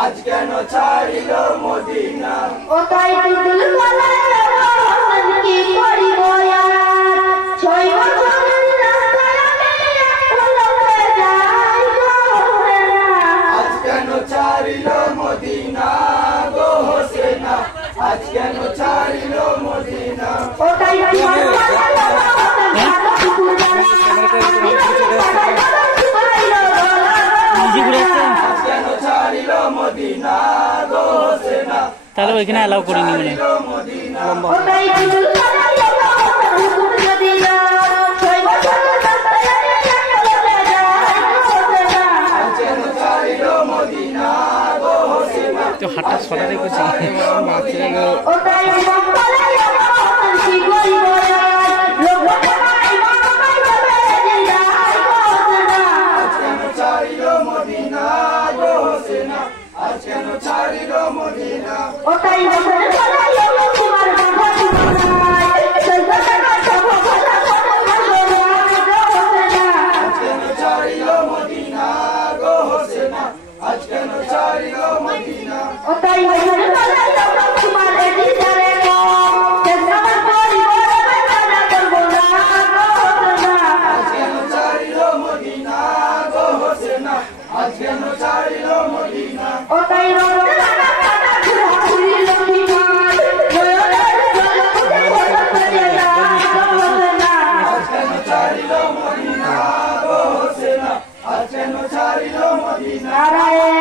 आज কেন ছাড়িল মদিনা ওটাই তুল বলে কি করিব আর 6 বছরের রাস্তায় আমি যাই আজ কেন ছাড়িল মদিনা গো হোসেনা আজ কেন ছাড়িল মদিনা ওটাই তুল মদিনা গো হোসেনা তাহলে ওইখানে অ্যালাউ করিনি মানে মদিনা ওটাই তুল তো হাতটা সরা রেখেছি ওটাই কি করিব ওটাই তোমার আজ কেন ছাড়িল মদিনা ওটাই তোমার ছাড়িল মদিনা গো হোসেনা আজ কেন ছাড়িল মদিনা ওটাই ছাড়িল মদিনা গো হোসেনা আজ কেন ছাড়িল মদিনা নারায়ণ